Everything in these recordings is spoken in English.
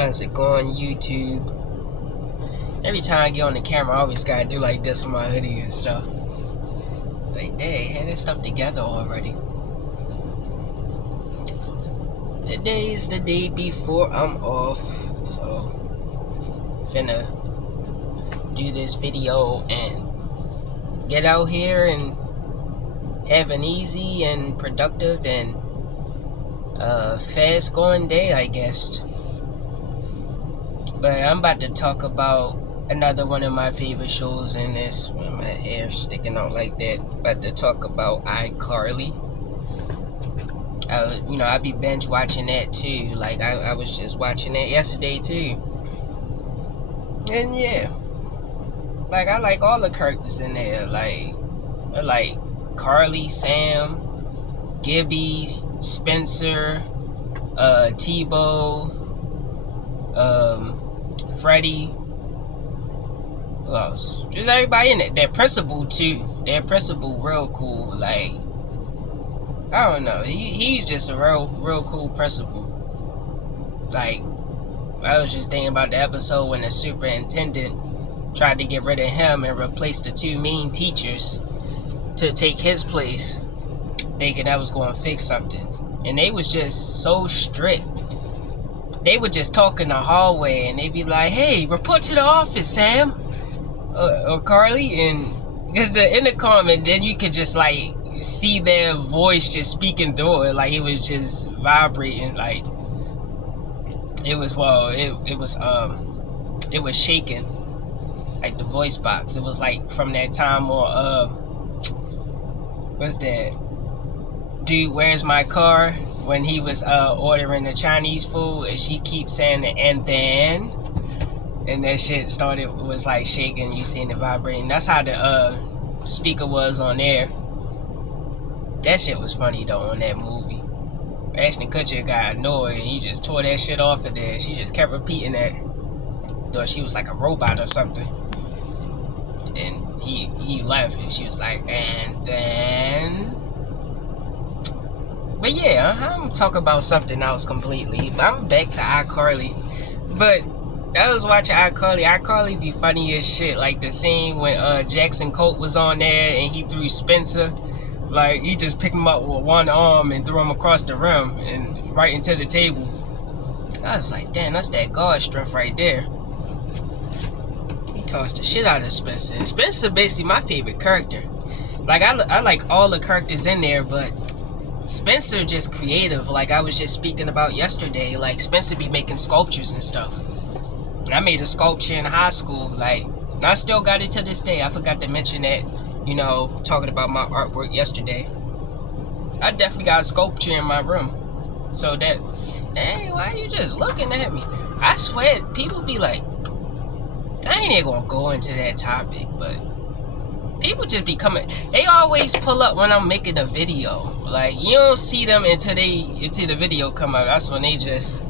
How's it going, YouTube? Every time I get on the camera, I always gotta do like this with my hoodie and stuff. Like, they had this stuff together already. Today is the day before I'm off, so finna do this video and get out here and have an easy and productive and fast going day, I guess. But I'm about to talk about another one of my favorite shows in this, when my hair sticking out like that. About to talk about iCarly. I be binge watching that too. Like I was just watching that yesterday too. And yeah, like I like all the characters in there. Like I like Carly, Sam, Gibby, Spencer, Tebow, Freddie. Who else? Just everybody in it. Their principal too. Their principal real cool. Like, I don't know. He's just a real cool principal. Like, I was just thinking about the episode when the superintendent tried to get rid of him and replace the two mean teachers to take his place, thinking that was going to fix something. And they was just so strict. They would just talk in the hallway and they'd be like, "Hey, report to the office, Sam." Or Carly, and because the intercom, and then you could just like see their voice just speaking through it, like it was just vibrating, like it was shaking, like the voice box. It was like from that time, or what's that? Dude, where's my car? When he was ordering the Chinese food, and she keeps saying the "and then." And that shit was like shaking, you seen it vibrating. That's how the speaker was on there. That shit was funny though on that movie. Ashton Kutcher got annoyed and he just tore that shit off of there. She just kept repeating that. Thought she was like a robot or something. And then he left and she was like, "And then." But yeah, I'm gonna talk about something else completely. But I'm back to iCarly. But I was watching iCarly. iCarly be funny as shit. Like the scene when Jackson Colt was on there and he threw Spencer. Like he just picked him up with one arm and threw him across the rim and right into the table. I was like, damn, that's that guard strength right there. He tossed the shit out of Spencer. And Spencer basically my favorite character. Like I like all the characters in there, but Spencer just creative. Like I was just speaking about yesterday. Like Spencer be making sculptures and stuff. I made a sculpture in high school. Like, I still got it to this day. I forgot to mention that, talking about my artwork yesterday. I definitely got a sculpture in my room. So that, dang, why are you just looking at me? I swear, people be like, I ain't even gonna go into that topic, but people just be coming. They always pull up when I'm making a video. Like, you don't see them until the video come out. That's when they just,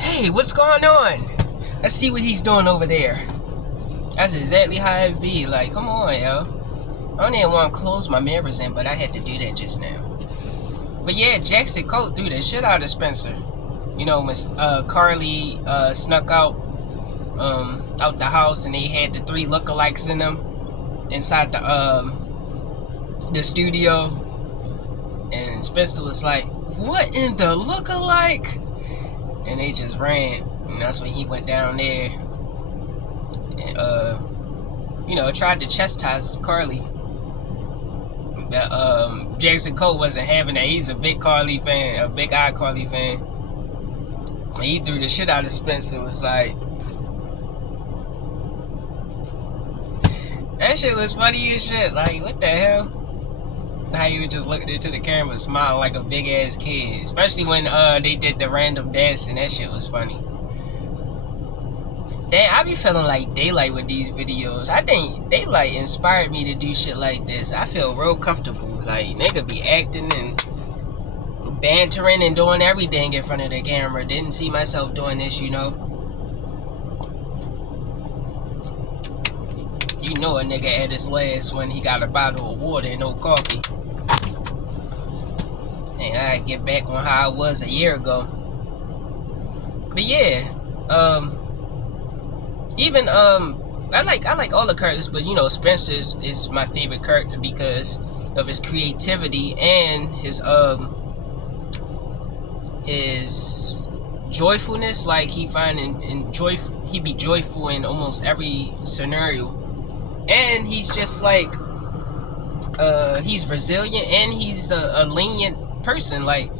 "Hey, what's going on? Let's see what he's doing over there." That's exactly how it be. Like, come on, yo. I don't even want to close my mirrors in, but I had to do that just now. But yeah, Jackson Colt threw the shit out of Spencer. When Carly snuck out the house and they had the 3 lookalikes in them inside the studio. And Spencer was like, "What in the lookalike?" And they just ran. And that's when he went down there and, tried to chastise Carly. But Jackson Cole wasn't having that. He's a big Carly fan, a big iCarly fan. And he threw the shit out of Spencer. It was like, that shit was funny as shit. Like, what the hell? How you just looking into the camera smiling like a big ass kid. Especially when they did the random dancing. That shit was funny. Damn, I be feeling like Daylight with these videos. I think Daylight inspired me to do shit like this. I feel real comfortable. Like, nigga be acting and bantering and doing everything in front of the camera. Didn't see myself doing this, You know a nigga at his last when he got a bottle of water and no coffee. And I get back on how I was a year ago. But yeah, even I like all the characters, but you know, Spencer is my favorite character because of his creativity and his joyfulness. Like he he be joyful in almost every scenario, and he's just like he's resilient, and he's a lenient person. Like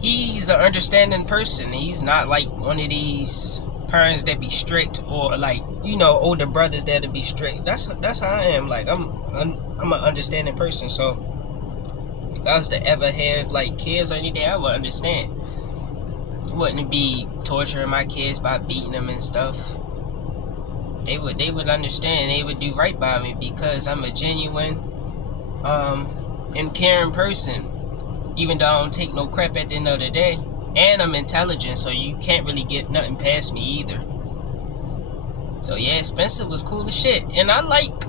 he's an understanding person. He's not like one of these parents that be strict, or like, you know, older brothers that be strict. That's how I am. Like I'm an understanding person. So if I was to ever have like kids or anything, I would understand. Wouldn't be torturing my kids by beating them and stuff. They would understand. They would do right by me because I'm a genuine and caring person. Even though I don't take no crap at the end of the day. And I'm intelligent, so you can't really get nothing past me either. So yeah, Spencer was cool as shit. And I like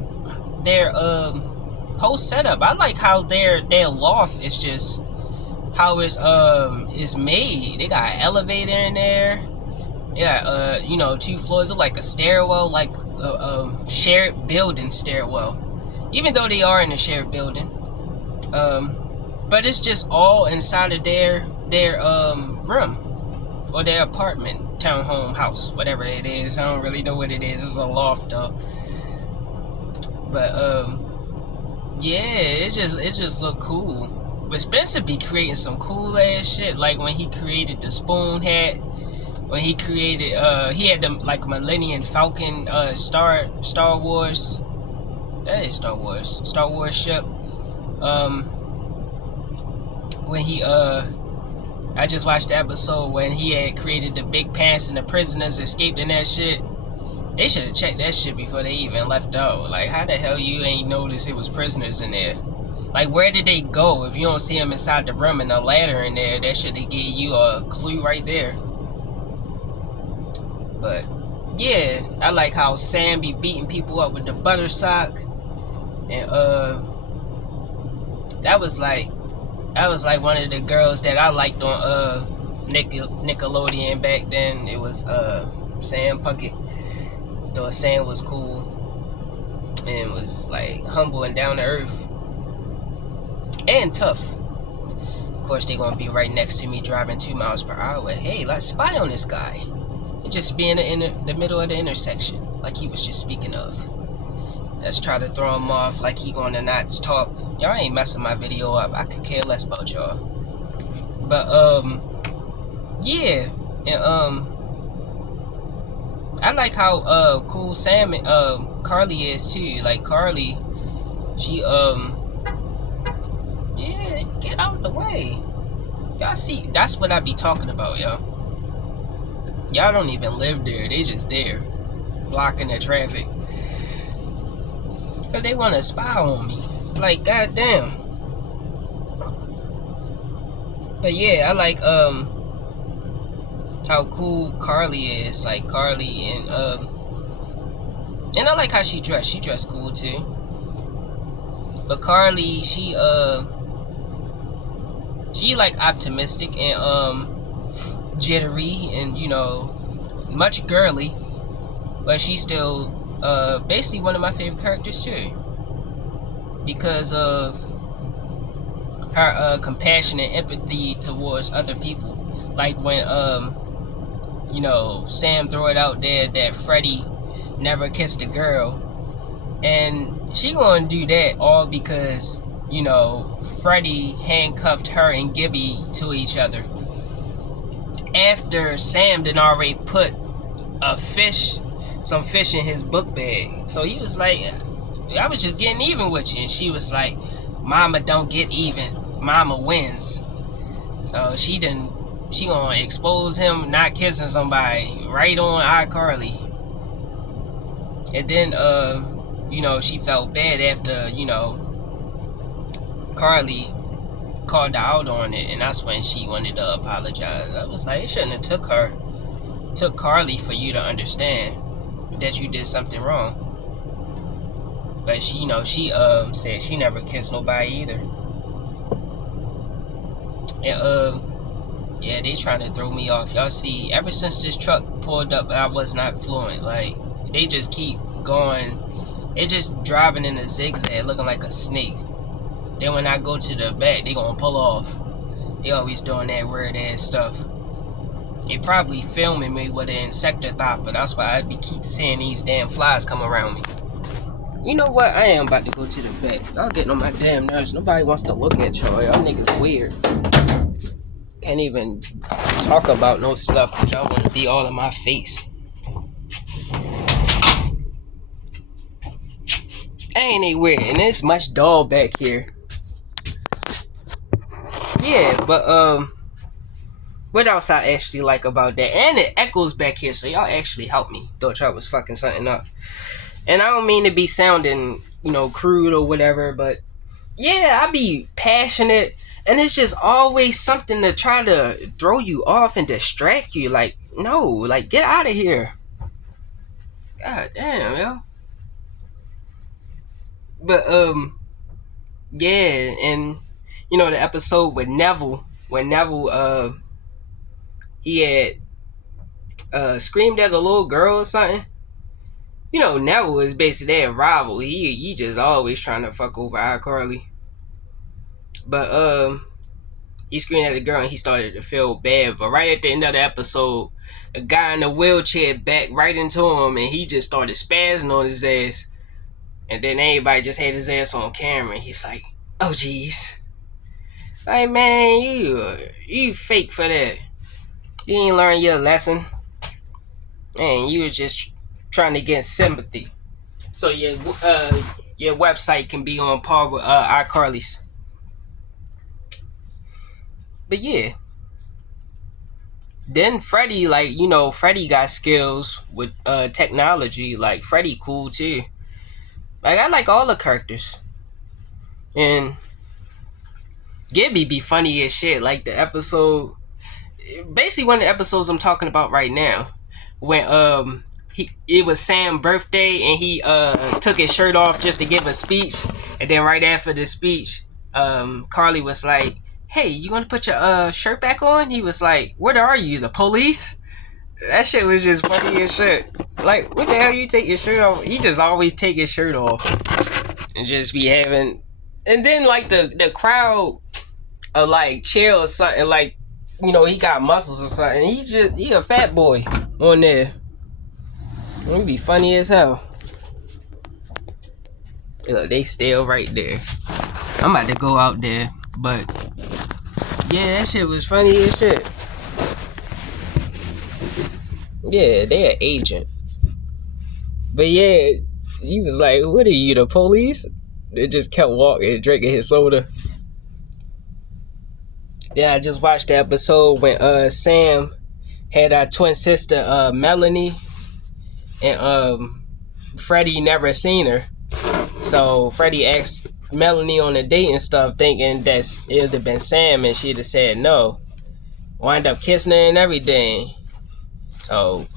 their whole setup. I like how their loft is just how it's made. They got an elevator in there. They got you know, 2 floors of like a stairwell, like a shared building stairwell. Even though they are in a shared building. But it's just all inside of their room or their apartment, townhome, house, whatever it is. I don't really know what it is. It's a loft though. But yeah, it just looked cool. But Spencer be creating some cool ass shit, like when he created the spoon hat, when he created he had the like Millennium Falcon Star Wars. That is Star Wars ship. When he I just watched the episode when he had created the big pants and the prisoners escaped in that shit. They should have checked that shit before they even left out. Like, how the hell you ain't noticed it was prisoners in there? Like, where did they go? If you don't see them inside the room and the ladder in there, that should have gave you a clue right there. But yeah, I like how Sam be beating people up with the butter sock, and that was like one of the girls that I liked on Nickelodeon back then. It was Sam Puckett. Though Sam was cool and was like humble and down to earth and tough. Of course, they're gonna be right next to me driving 2 miles per hour. Hey, let's spy on this guy. And just be in the middle of the intersection, like he was just speaking of. Let's try to throw him off like he gonna not talk. Y'all ain't messing my video up. I could care less about y'all. But yeah, and I like how cool Sam and Carly is too. Like Carly, she yeah, get out the way. Y'all see, that's what I be talking about, y'all. Y'all don't even live there. They just there, blocking the traffic. Cause they wanna spy on me. Like, goddamn. But yeah, I like how cool Carly is. Like Carly and I like how she dressed. She dressed cool too. But Carly, she like optimistic and jittery and, you know, much girly, but she's still basically one of my favorite characters too, because of her compassion and empathy towards other people. Like when you know, Sam throw it out there that Freddie never kissed a girl, and she gonna do that all because, you know, Freddie handcuffed her and Gibby to each other after Sam did already put some fish in his book bag. So he was like, I was just getting even with you. And she was like, Mama don't get even, Mama wins. So she gonna expose him not kissing somebody right on iCarly. And then you know, she felt bad after, you know, Carly called her out on it, and that's when she wanted to apologize. I was like, it shouldn't have took Carly for you to understand that you did something wrong. But she, you know, she said she never kissed nobody either. And Yeah, they trying to throw me off. Y'all see, ever since this truck pulled up, I was not fluent. Like, they just keep going. They just driving in a zigzag, looking like a snake. Then when I go to the back, they gonna pull off. They always doing that weird ass stuff. They probably filming me with an insectophobe, that's why I be keep seeing these damn flies come around me. You know what? I am about to go to the back. Y'all getting on my damn nerves. Nobody wants to look at y'all. Y'all niggas weird. Can't even talk about no stuff because y'all want to be all in my face. Ain't it weird? And there's much dull back here. Yeah, but what else I actually like about that? And it echoes back here, so y'all actually helped me. Thought y'all was fucking something up. And I don't mean to be sounding, crude or whatever, but yeah, I be passionate, and it's just always something to try to throw you off and distract you. Like, no, like, get out of here. God damn, yo. But yeah, and the episode with Neville, when Neville he had screamed at a little girl or something. Neville is basically their rival. He just always trying to fuck over iCarly. But he screamed at the girl and he started to feel bad. But right at the end of the episode, a guy in a wheelchair backed right into him and he just started spazzing on his ass. And then everybody just had his ass on camera. And he's like, oh jeez. Like, man, you fake for that. You ain't learn your lesson. And you was just trying to get sympathy. So your website can be on par with iCarly's. But yeah. Then Freddy, Freddy got skills with technology. Like, Freddy cool too. Like, I like all the characters. And Gibby be funny as shit. Like, the episode, basically one of the episodes I'm talking about right now, when it was Sam's birthday and he took his shirt off just to give a speech, and then right after the speech, Carly was like, hey, you gonna put your shirt back on? He was like, what are you, the police? That shit was just funny as shit. Like, what the hell you take your shirt off? He just always take his shirt off and just be having, and then like the crowd like chill or something, like, he got muscles or something. He a fat boy on there. It'd be funny as hell. Look, they still right there. I'm about to go out there, but yeah, that shit was funny as shit. Yeah, they an agent. But yeah, he was like, what are you, the police? They just kept walking, drinking his soda. Yeah, I just watched the episode when Sam had our twin sister Melanie, and Freddie never seen her. So Freddie asked Melanie on a date and stuff, thinking that it would have been Sam, and she'd have said no. Wind up kissing her and everything. So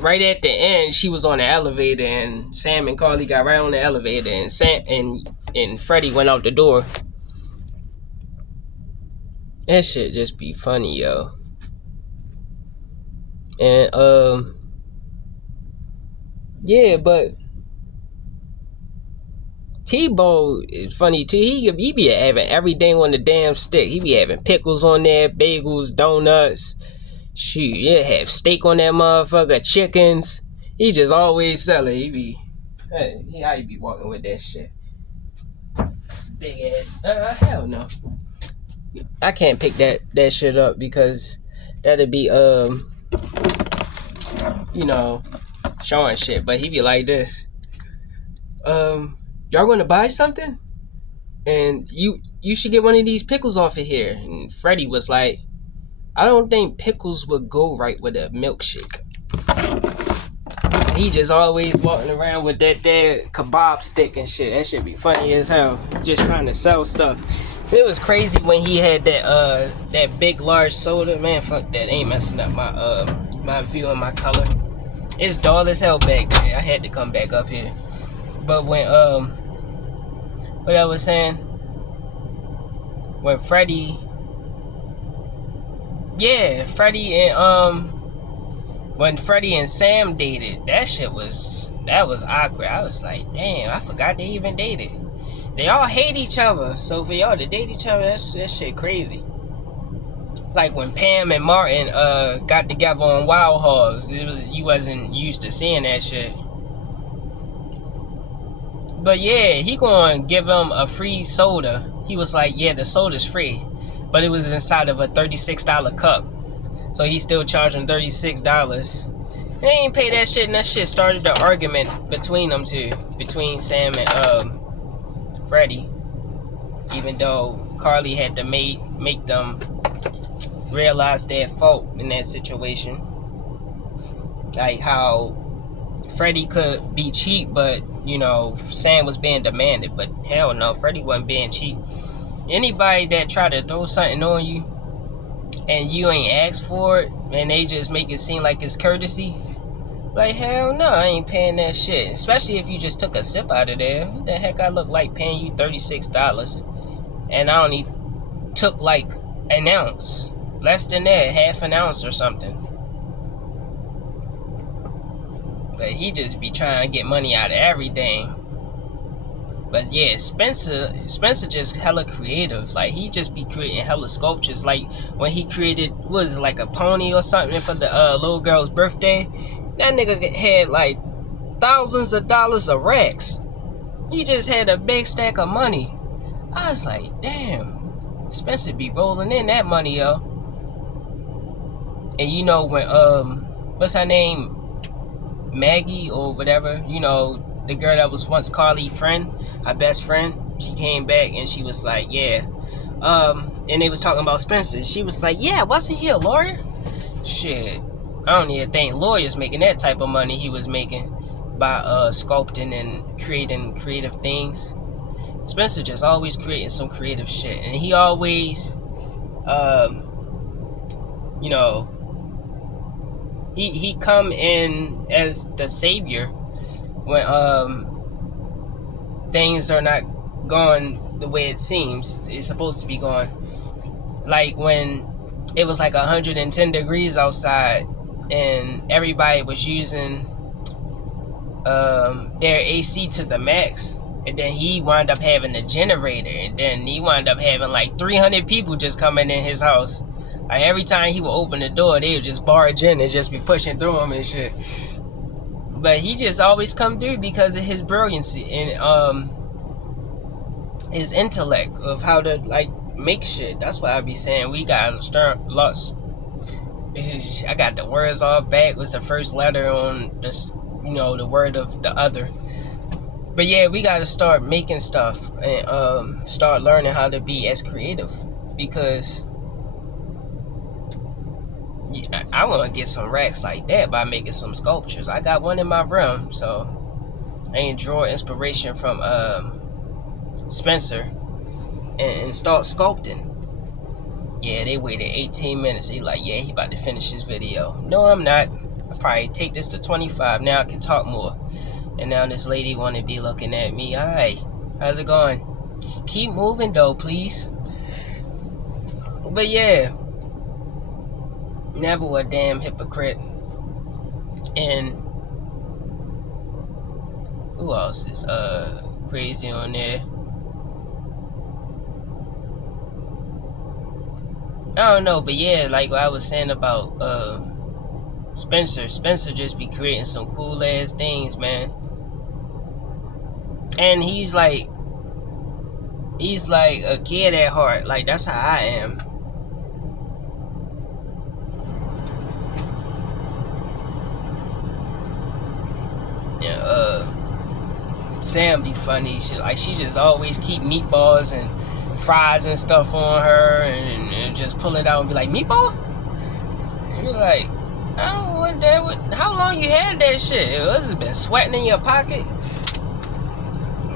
right at the end, she was on the elevator, and Sam and Carly got right on the elevator, and Sam and Freddie went out the door. That shit just be funny, yo. And yeah, but T-Bone is funny too. He be having everything on the damn stick. He be having pickles on there, bagels, donuts. Shoot, yeah, have steak on that motherfucker, chickens. He just always selling. How he be walking with that shit? Big ass. Hell no. I can't pick that shit up because that'd be showing shit. But he be like this. Y'all gonna buy something? And you should get one of these pickles off of here. And Freddie was like, I don't think pickles would go right with a milkshake. He just always walking around with that kebab stick and shit. That shit be funny as hell. Just trying to sell stuff. It was crazy when he had that big large soda. Man, fuck that. Ain't messing up my view and my color. It's dull as hell back there. I had to come back up here. But when what I was saying, when Freddie, Yeah, when Freddie and Sam dated, that was awkward. I was like, damn, I forgot they even dated. They all hate each other, so for y'all to date each other, that shit crazy. Like when Pam and Martin got together on Wild Hogs, you wasn't used to seeing that shit. But yeah, he gonna give him a free soda. He was like, yeah, the soda's free, but it was inside of a $36 cup, so he's still charging $36. They ain't pay that shit, and that shit started the argument between them two, between Sam and Freddie. Even though Carly had to make them realize their fault in that situation, like how Freddie could be cheap, but Sam was being demanded. But hell no, Freddie wasn't being cheap. Anybody that try to throw something on you and you ain't asked for it, and they just make it seem like it's courtesy, like hell no, I ain't paying that shit. Especially if you just took a sip out of there. What the heck I look like paying you $36 and I only took like an ounce, less than that, half an ounce or something. But he just be trying to get money out of everything. But yeah, Spencer just hella creative. Like he just be creating hella sculptures. Like when he created, what was it, like a pony or something for the little girl's birthday? That nigga had like thousands of dollars of racks. He just had a big stack of money. I was like, damn, Spencer be rolling in that money, yo. And when what's her name, Maggie or whatever, the girl that was once Carly's friend, her best friend, she came back and she was like, yeah, and they was talking about Spencer. She was like, yeah, wasn't he a lawyer? Shit, I don't even think lawyers making that type of money he was making by sculpting and creating creative things. Spencer just always creating some creative shit, and he always he come in as the savior when things are not going the way it seems it's supposed to be going. Like when it was like 110 degrees outside and everybody was using their AC to the max, and then he wound up having a generator, and then he wound up having like 300 people just coming in his house. Like every time he would open the door, they would just barge in and just be pushing through him and shit. But he just always come through because of his brilliancy and his intellect of how to like make shit. That's why I be saying we got lots. I got the words all back. Was the first letter on this, the word of the other. But yeah, we gotta start making stuff and start learning how to be as creative, because I want to get some racks like that by making some sculptures. I got one in my room, so I ain't draw inspiration from Spencer and start sculpting. Yeah, they waited 18 minutes. He like, yeah, he about to finish his video. No, I'm not. I probably take this to 25. Now I can talk more. And now this lady want to be looking at me. Hi, how's it going? Keep moving though, please. But yeah, never a damn hypocrite. And who else is crazy on there? I don't know, but yeah, like what I was saying about Spencer just be creating some cool ass things, man. And he's like a kid at heart. Like that's how I am. Yeah, Sam be funny. She just always keep meatballs and fries and stuff on her, and just pull it out and be like, meatball? And you're like, I don't want that. How long you had that shit? It been sweating in your pocket?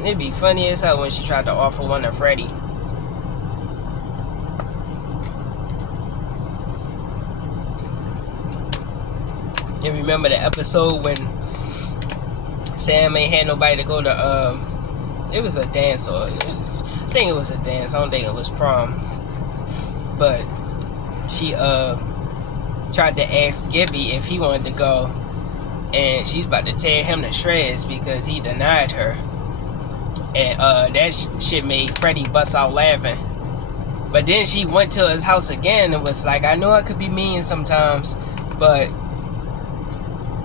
It'd be funny as hell when she tried to offer one to Freddie. You remember the episode when Sam ain't had nobody to go to, it was a dance, or I think it was a dance. I don't think it was prom. But she tried to ask Gibby if he wanted to go, and she's about to tear him to shreds because he denied her. And that shit made Freddie bust out laughing. But then she went to his house again and was like, I know I could be mean sometimes, but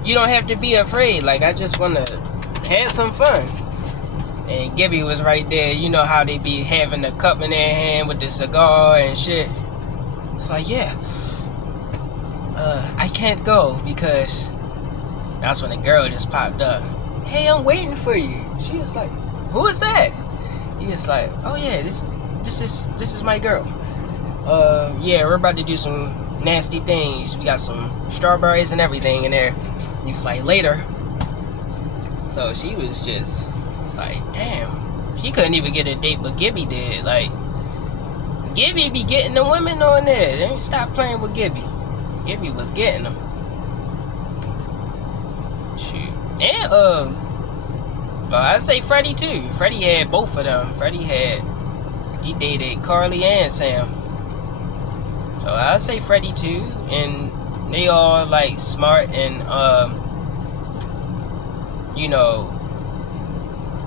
you don't have to be afraid. Like, I just want to have some fun. And Gibby was right there. You know how they be having the cup in their hand with the cigar and shit. It's like, yeah, I can't go because that's when the girl just popped up. Hey, I'm waiting for you. She was like, who is that? He was like, oh yeah, this is my girl. Yeah, we're about to do some nasty things. We got some strawberries and everything in there. He was like, later. So she was just like, damn. She couldn't even get a date, but Gibby did. Like, Gibby be getting the women on there. They ain't stop playing with Gibby. Gibby was getting them. Shoot. And well, I'd say Freddie too. Freddie had both of them. He dated Carly and Sam. So I'd say Freddie too. And they all like smart and you know,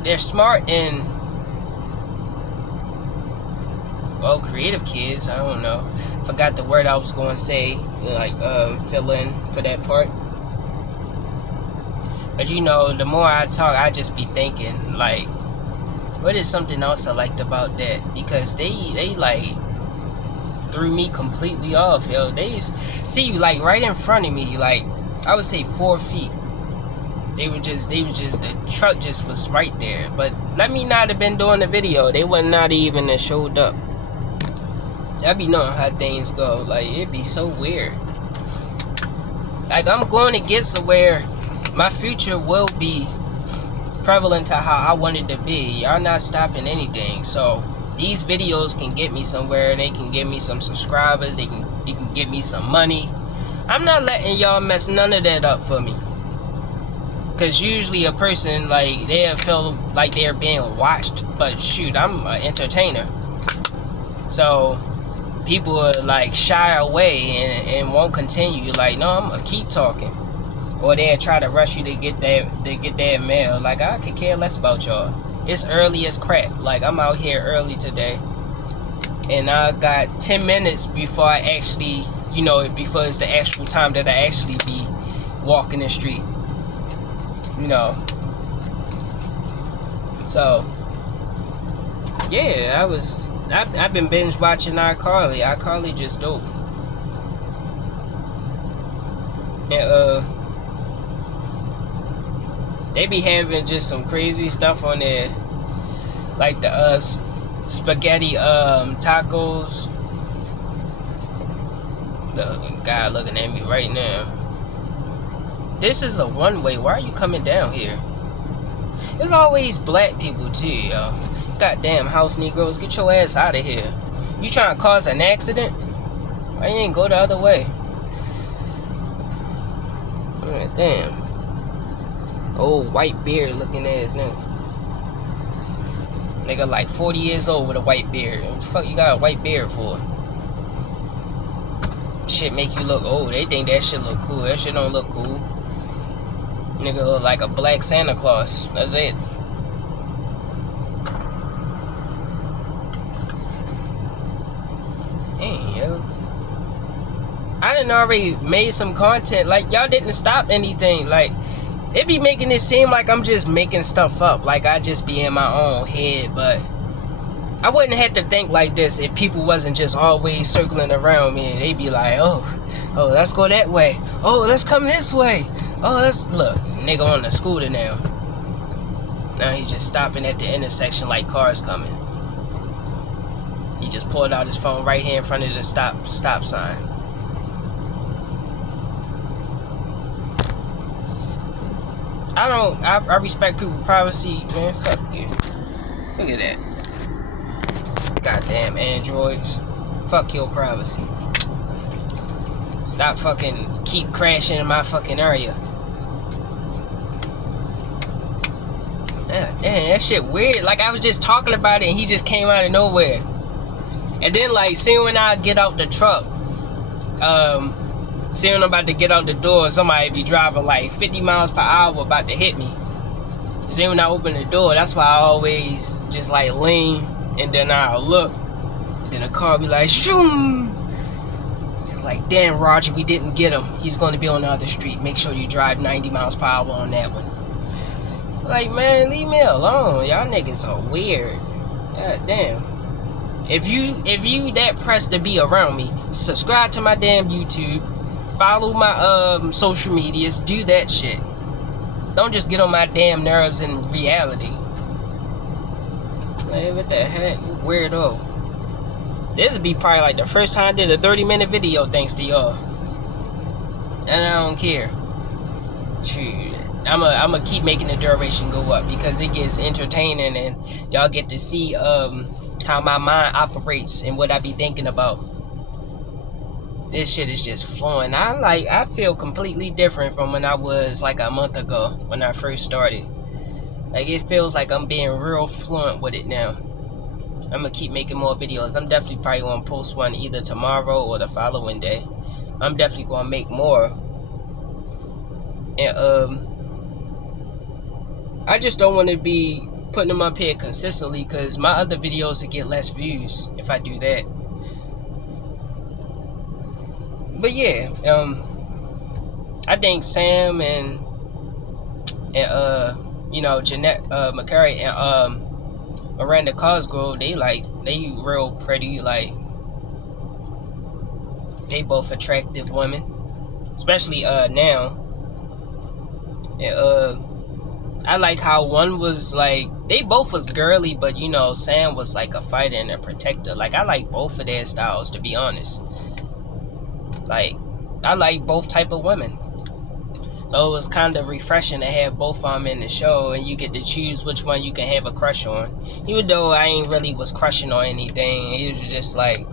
they're smart and, well, creative kids. I don't know. Forgot the word I was going to say. Like fill in for that part. But you know, the more I talk, I just be thinking, like, what is something else I liked about that? Because they like threw me completely off, yo. They see, like, right in front of me, like, I would say 4 feet. They were just, the truck just was right there. But let me not have been doing the video. They would not even have showed up. I be knowing how things go. Like, it'd be so weird. Like, I'm going to get somewhere. My future will be prevalent to how I want it to be. Y'all not stopping anything. So these videos can get me somewhere. They can give me some subscribers. They can get me some money. I'm not letting y'all mess none of that up for me. Because usually a person, like, they'll feel like they're being watched. But shoot, I'm an entertainer. So people are like shy away and won't continue. Like, no, I'm gonna keep talking. Or they'll try to rush you to get that mail. Like, I could care less about y'all. It's early as crap. Like, I'm out here early today. And I got 10 minutes before I actually, you know, before it's the actual time that I actually be walking the street. You know. So, yeah, I've been binge watching iCarly. iCarly just dope. And, they be having just some crazy stuff on there, like the spaghetti tacos. The guy looking at me right now. This is a one-way. Why are you coming down here? There's always black people too, yo. Goddamn house Negroes, get your ass out of here. You trying to cause an accident? Why you ain't go the other way? Damn. Old white beard looking ass nigga. Nigga like 40 years old with a white beard. What the fuck you got a white beard for? Shit make you look old. They think that shit look cool. That shit don't look cool. Nigga look like a black Santa Claus. That's it. Dang, yo. I done already made some content. Like, y'all didn't stop anything. Like, it be making it seem like I'm just making stuff up, like I just be in my own head, but I wouldn't have to think like this if people wasn't just always circling around me and they be like, oh, let's go that way. Oh, let's come this way. Oh, let's look, nigga on the scooter now. Now he just stopping at the intersection like cars coming. He just pulled out his phone right here in front of the stop sign. I respect people's privacy, man. Fuck you. Look at that. Goddamn androids. Fuck your privacy. Stop fucking keep crashing in my fucking area. Damn, that shit weird. Like, I was just talking about it and he just came out of nowhere. And then, like, see when I get out the truck, See, when I'm about to get out the door, somebody be driving like 50 miles per hour about to hit me. Cause then when I open the door, that's why I always just like lean, and then I'll look, and then the car be like, shoom. Like, damn, Roger, we didn't get him. He's going to be on the other street. Make sure you drive 90 miles per hour on that one. Like, man, leave me alone. Y'all niggas are weird. God damn. If you that pressed to be around me, subscribe to my damn YouTube. Follow my social medias. Do that shit. Don't just get on my damn nerves in reality. Like, what the heck? You weirdo. This would be probably like the first time I did a 30-minute video thanks to y'all. And I don't care. Shoot. I'ma keep making the duration go up because it gets entertaining and y'all get to see how my mind operates and what I be thinking about. This shit is just flowing. I feel completely different from when I was like a month ago when I first started. Like, it feels like I'm being real fluent with it now. I'm gonna keep making more videos. I'm definitely probably gonna post one either tomorrow or the following day. I'm definitely gonna make more. And I just don't want to be putting them up here consistently because my other videos will get less views if I do that. But yeah, I think Sam and Jeanette McCurry and Miranda Cosgrove, they real pretty, like they both attractive women, especially now. And I like how one was like, they both was girly, but you know, Sam was like a fighter and a protector. Like, I like both of their styles, to be honest. Like, I like both type of women. So it was kind of refreshing to have both of them in the show, and you get to choose which one you can have a crush on. Even though I ain't really was crushing on anything, it was just like,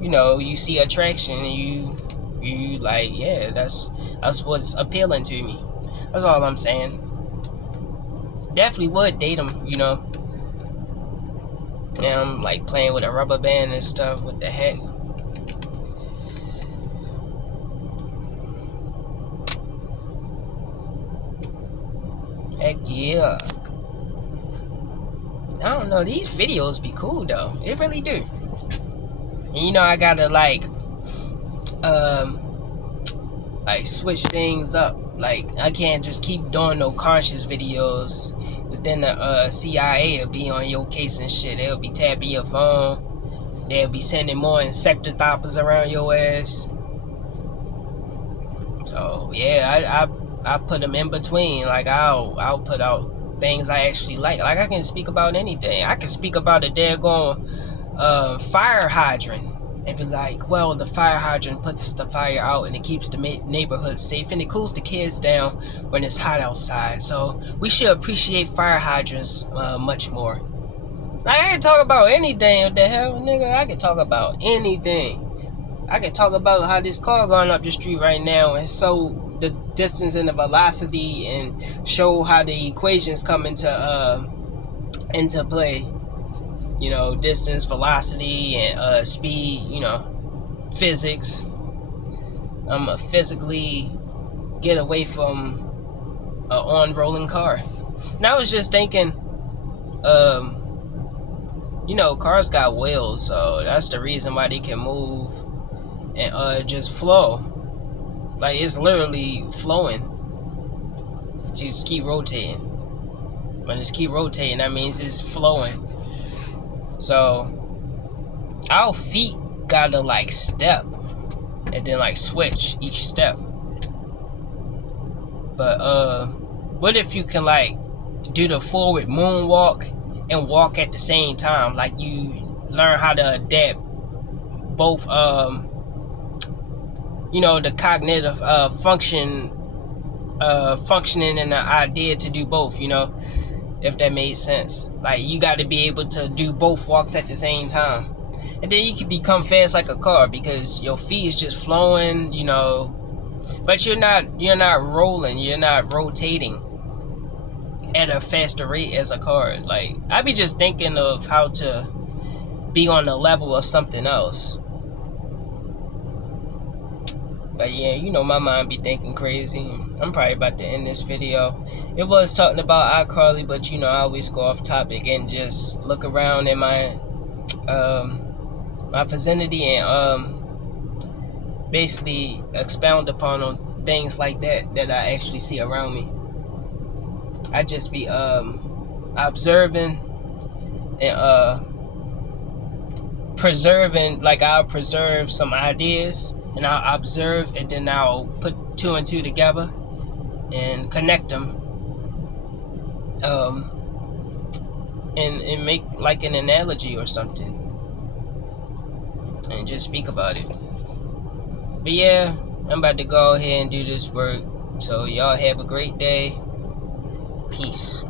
you know, you see attraction and you like, yeah, that's what's appealing to me. That's all I'm saying. Definitely would date them, you know. And I'm like playing with a rubber band and stuff. What the heck? Heck yeah. I don't know, these videos be cool though. They really do. And you know, I gotta like switch things up. Like, I can't just keep doing no conscious videos, because then the CIA will be on your case and shit. They'll be tapping your phone. They'll be sending more insectotoppers around your ass. So yeah, I put them in between. Like, I'll put out things I actually like. Like, I can speak about anything. I can speak about a daggone fire hydrant and be like, well, the fire hydrant puts the fire out and it keeps the neighborhood safe and it cools the kids down when it's hot outside. So we should appreciate fire hydrants much more. I can talk about anything. What the hell, nigga? I can talk about anything. I can talk about how this car going up the street right now, and so the distance and the velocity, and show how the equations come into play. You know, distance, velocity, and speed. You know, physics. I'ma physically get away from an on-rolling car. And I was just thinking, you know, cars got wheels, so that's the reason why they can move and just flow. Like, it's literally flowing. You just keep rotating. When it's keep rotating, that means it's flowing. So our feet gotta like step and then like switch each step. But what if you can like do the forward moonwalk and walk at the same time? Like, you learn how to adapt both you know, the cognitive functioning and the idea to do both, you know, if that made sense. Like, you got to be able to do both walks at the same time, and then you can become fast like a car because your feet is just flowing, you know, but you're not rolling, you're not rotating at a faster rate as a car. Like, I be just thinking of how to be on the level of something else. But yeah, you know, my mind be thinking crazy. I'm probably about to end this video. It was talking about iCarly, but you know, I always go off topic and just look around in my my vicinity and basically expound upon on things like that I actually see around me. I just be observing and preserving. Like, I'll preserve some ideas and I'll observe, and then I'll put two and two together and connect them, and make like an analogy or something, and just speak about it. But yeah, I'm about to go ahead and do this work. So y'all have a great day. Peace.